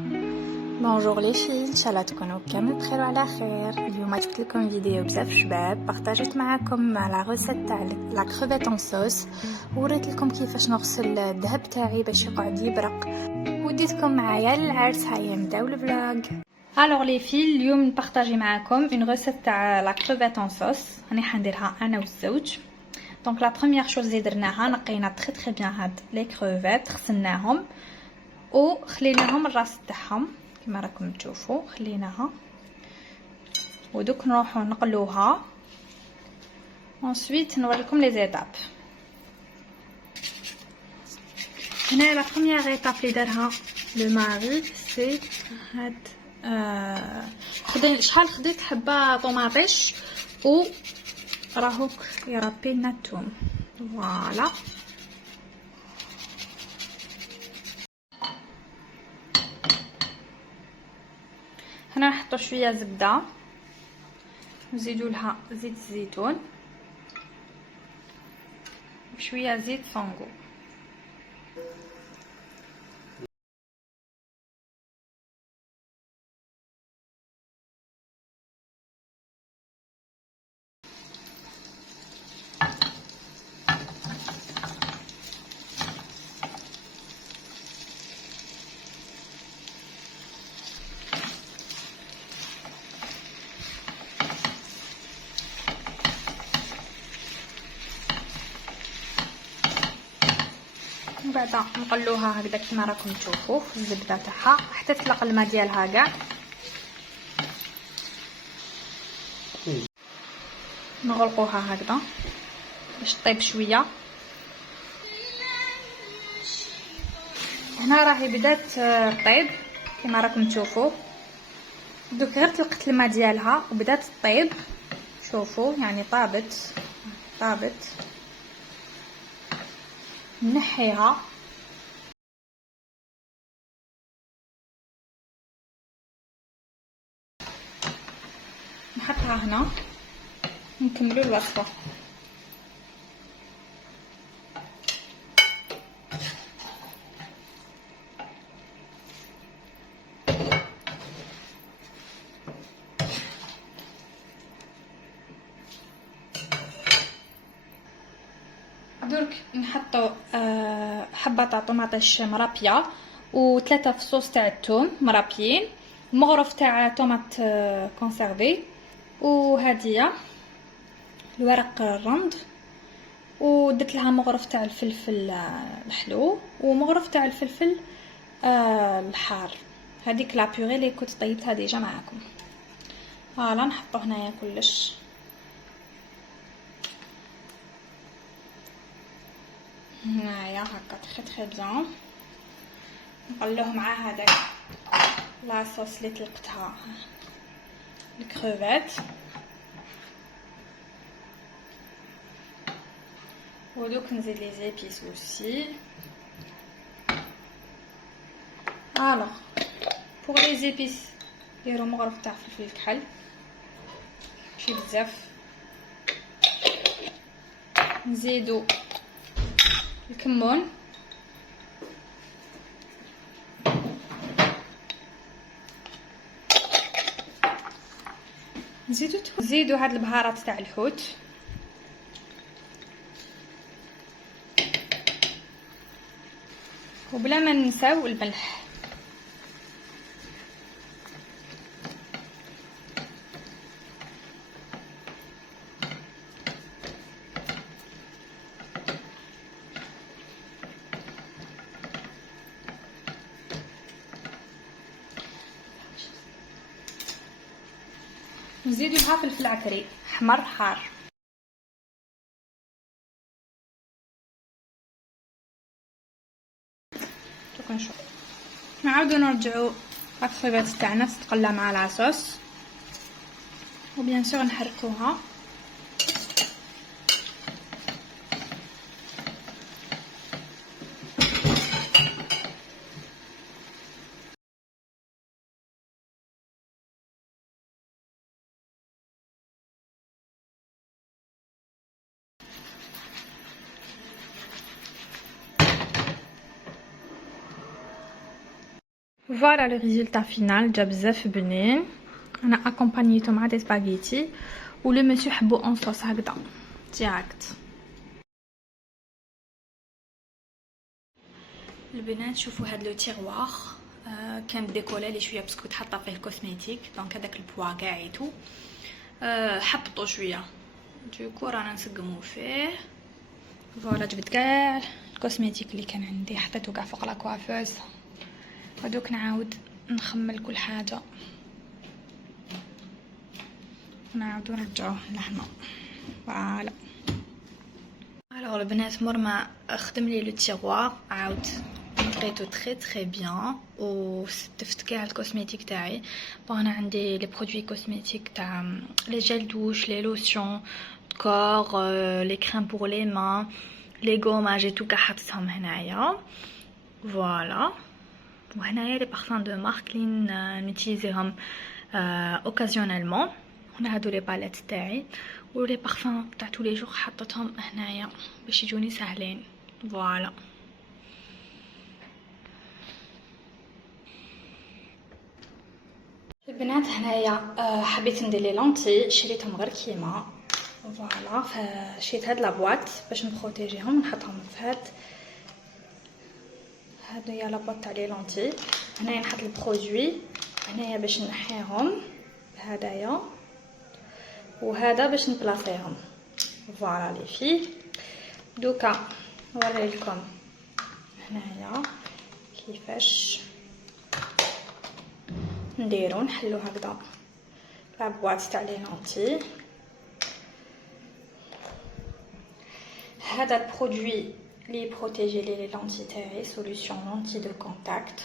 بونجور لي في ان شاء الله تكونوا كامل بخير وعلى خير. اليوم جبت لكم فيديو بزاف شباب، بارطاجيت معكم لا غوسيت تاع لا كروفيت اون صوص، وريت لكم كيفاش نغسل الذهب تاعي باش يقعد يبرق، وديتكم معايا للعرس. هيا نبداو الفلوغ. الوغ لي في اليوم نبارطاجي معكم اون غوسيت تاع لا كروفيت اون صوص، راني حنديرها انا والزوج. دونك لا بروميير شوز اللي درناها نقينا تري بيان هاد لي كروفيت، غسلناهم وخليناهم الراس تاعهم كما راكم تشوفوا، خليناها ودوك نروحوا نقلوها. ensuite نوريكم لي زيتاب. هنا لا بروميير ايتاب اللي دارها لو ماري سي هاد شحال خديت حبه طوماطيش و راهوك يربي لنا الثوم. فوالا هنا نحطو شويه زبده، نزيدو لها زيت الزيتون وشويه زيت فانغو. بعدا نقلوها هكذا كما راكم تشوفوا في الزبده تاعها حتى تطلق الماء ديالها كاع. نغلقوها هكذا باش طيب شويه. هنا راهي بدات طيب كما راكم تشوفوا، دوك غير طلقت الماء ديالها وبدات طيب. شوفوا يعني طابت نحيها. نحطها هنا نكملوا الوصفه. درك نحطوا حبه تاع طوماطيش مرابيه و3 فصوص تاع الثوم مرابيين، مغرف تاع طوماط كونسيرفي، وهديه الورق الرند، ودرت لها مغرف تاع الفلفل الحلو ومغرف تاع الفلفل الحار. هذيك لا بيغي اللي كنت طيبتها ديجا معاكم. فوالا نحطو هنايا كلش هنايا هكا تري بيان. نقلوه مع هذاك لاصوص اللي طلقتها الكروفيت، ودوك نزيد لي زيبيس اوسي. الوغ بوغ لي زيبيس ديروا مغرف تاع فلفل الكحل ماشي بزاف، نزيدو الكمون، نزيدو هاد البهارات تاع الحوت، وبلا ما ننساو الملح. نزيدو لها فلفل عكري احمر حار. شكرا شكرا. نعاودو نرجعو الخبيط تاعنا تتقلى مع لاصوص، وبيان سور نحركوها. فوالا لو ريزولتا فينال جا بزاف بنين. انا اكومبانيتو مع دي سباغيتي ولو مسيو حبو اون صوص هكذا ديراكت. البنات شوفوا هاد لو تيغوار كان ديكولا لي شويه باسكو تحط فيه الكوسميتيك دونك هذاك البوا قاعيتو حبطو شويه دوكو رانا نسقمو فيه. فوالا جبت كاع الكوسميتيك اللي كان عندي حطيته كاع فوق لا كوافوز ودوك نعاود نخمل كل حاجه نعاودو نرجعوه لهنا. فوالا الوغ البنات مور ما خدم لي لو تيغوار عاود نقيتو تري بيان وستفت كاع الكوسميتيك تاعي. انا عندي لي برودوي كوسميتيك تاع لي جيل دوش لي لوسيون كور لي كريم بور لي مان لي غوماج اي تو كاع حطيتهم هنايا. فوالا وهنايا لي بارفان دو مارك لي نوتيليزيهم اوكازيونيلمون. هنا هادو لي باليت تاعي ولي بارفان تاع تو لي جور حطيتهم هنايا باش يجوني ساهلين. فوالا البنات هنايا حبيت ندير لي لونتي شريتهم غير كيما. فوالا فشريت هاد لابواط باش نبروتيجيهم ونحطهم في هادو هي لابواط تاع لي لونتي. هنايا نحط البرودوي هنايا باش نحيهم بهدايا وهذا باش نبلاصيهم. فوالا لي في دوكا نوري لكم هنايا كيفاش نديرو نحلو هكذا لابواط تاع لي لونتي. هذا البرودوي لي بروتيجي لي لونتي تاعي سوليوشن لونتي دو كونتاكت.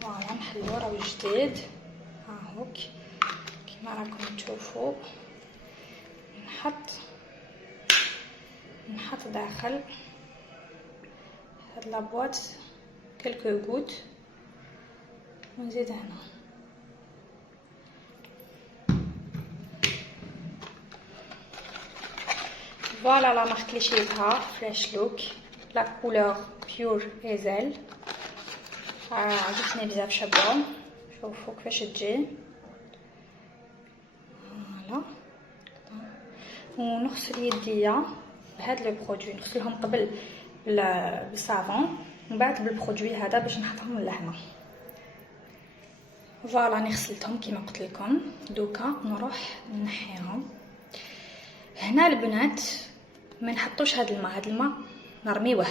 فوالا نحلو راهو جديد هاهوك كيما راكم تشوفوا. نحط داخل هاد لابواط كلكو غوت ونزيد هنا. فوالا لا مارك لي شريتها فلاش لوك لا كولور بيور ايزيل عجبتني بزاف شابه. شوفوا كيفاش تجي. فوالا ونغسل يديا بهاد لو برودوي نغسلهم قبل بالصابون ومن بعد بالبرودوي هذا باش نحطهم لهنا. فوالا راني غسلتهم كيما قلت لكم. دوكا نروح نحيهم. هنا البنات ما نحطوش هاد الماء نرميوه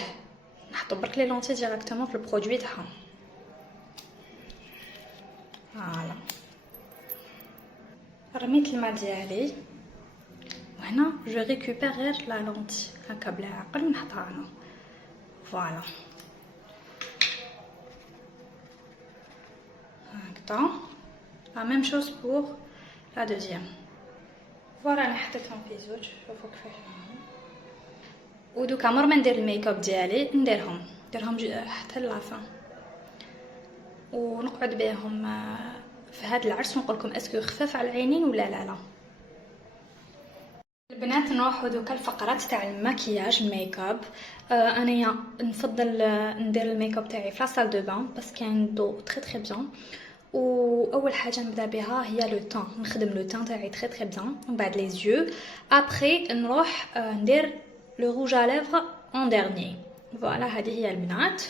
نحطو برك لي لونتي ديريكتومون في البرودوي تاعهم. فوالا رميت الماء ديالي وهنا جو ريكوبير غير لا لونتي هكا بلا عقل نحطها هنا. فوالا هكذا لا ميم شوز بور لا دوزيام. فوالا انا حطيتهم في زوج شوفوا كيفاش راهم. ودوكا مور ما ندير الميك اب ديالي نديرهم حتى لافان ونقعد بهم في هذا العرس ونقول لكم اسكو خفاف على العينين ولا لا. البنات نروحوا دوكا الفقرات تاع المكياج الميك اب. انايا نفضل ندير الميك اب تاعي في لاصال دو بان باسكو عنده تري بيان. واول حاجه نبدا بها هي لو طون نخدم لو طون تاعي تري بيان ومن بعد لي زيو ابري نروح ندير لو روج ا ليفر اون ديرني. فوالا هذه هي البنات.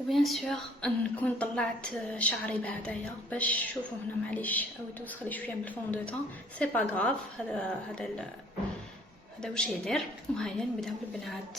وبيان سور نكون طلعت شعري بهدايا باش شوفوا هنا معليش عاودو خلي شويه بالفون دو طون سي با غاف. هذا واش يدير. وهيا نبداو بالبنات.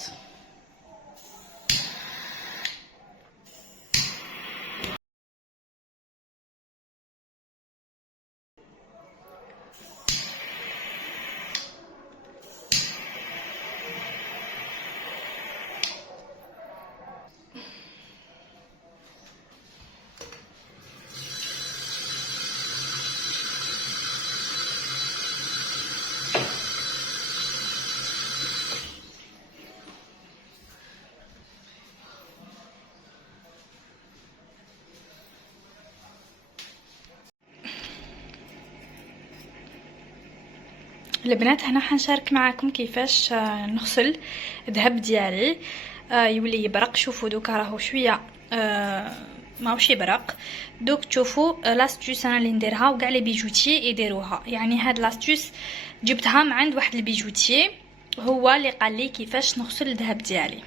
البنات هنا حنشارك معكم كيفاش نغسل الذهب ديالي. يولي يبرق. شوفوا دوكا راهو شويه ماهوش يبرق. دوك تشوفوا لاستوس انا اللي نديرها وكاع لي بيجوتي يديروها. يعني هاد لاستوس جبتها من عند واحد البيجوتي، هو اللي قال لي كيفاش نغسل الذهب ديالي.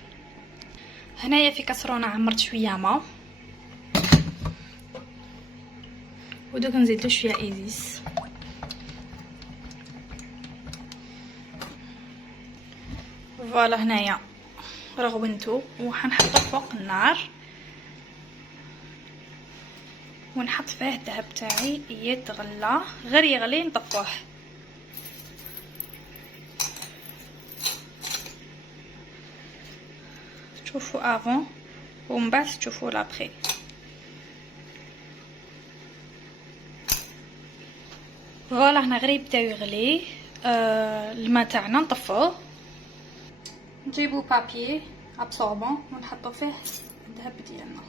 هنايا في كاسرونه عمرت شويه ما، ودوك نزيد له شويه ايزيس. فوالا هنايا رغونتو وحنحطو فوق النار ونحط فيه الذهب تاعي يتغلى، غير يغلي نطفوه. تشوفوا افون ومن بعد تشوفوا لابخي. فوالا هنا غير يبداو يغلي. الماء تاعنا نطفوه، نجيبو بابي ابسوربون ونحطو فيه الذهب ديالنا.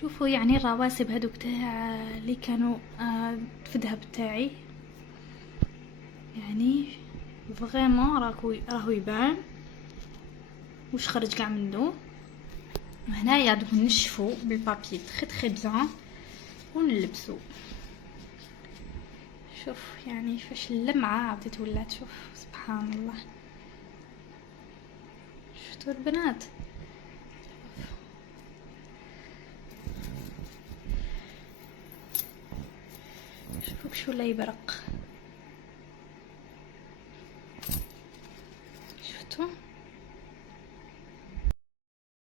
شوفوا يعني الرواسب هذوك تاع اللي كانوا في الذهب تاعي، يعني فريمون راهو يبان واش خرج كاع منه. هنايا دوك نشفو بالبابي تري بيان ونلبسو. شوف يعني فاش اللمعه عاودت ولات، شوف سبحان الله. شفتوا البنات؟ شوفوا كش ولا يبرق. شفتوا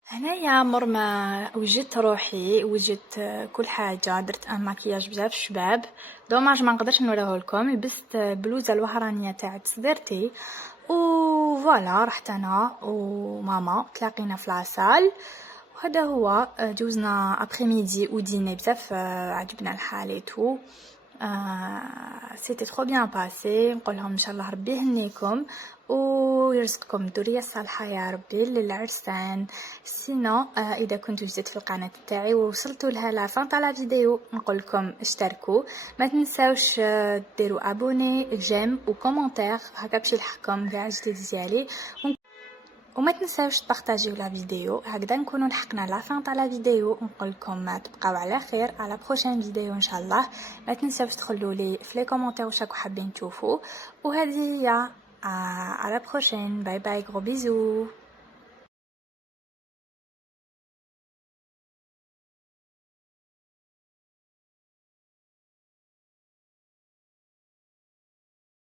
هنايا مور ما وجدت روحي، وجدت كل حاجه، درت ان ماكياج بزاف شباب. دوماج ما نقدرش نوريه لكم. لبست بلوزه الوهرانيه تاع تصديرتي وفوالا رحت انا وماما تلاقينا في لاصال، وهذا هو جوزنا ابري ميدي وديني بزاف عجبنا الحال ايتو. سيتي ترو بيان باسي. نقولهم ان شاء الله ربي يهنيكم ويرزقكم الذريه الصالحه يا ربي للعرسان. سينو اذا كنتوا جديد في القناه تاعي ووصلتوا لها لا فان تاع لا فيديو، نقول لكم اشتركوا، ما تنساوش ديروا ابوني جيم وكومونتير هكا باش يلحقكم كاع جديد ديالي، وما تنساوش تبارطاجيو لا فيديو. هكذا نكونوا لحقنا لا فان تاع لا فيديو. نقول لكم تبقاو على خير، على بروشين فيديو ان شاء الله. ما تنساوش تخلوا لي في لي كومونتير واش راكم حابين تشوفوا. وهذه هي على بروشين. باي باي، غرو بيزو.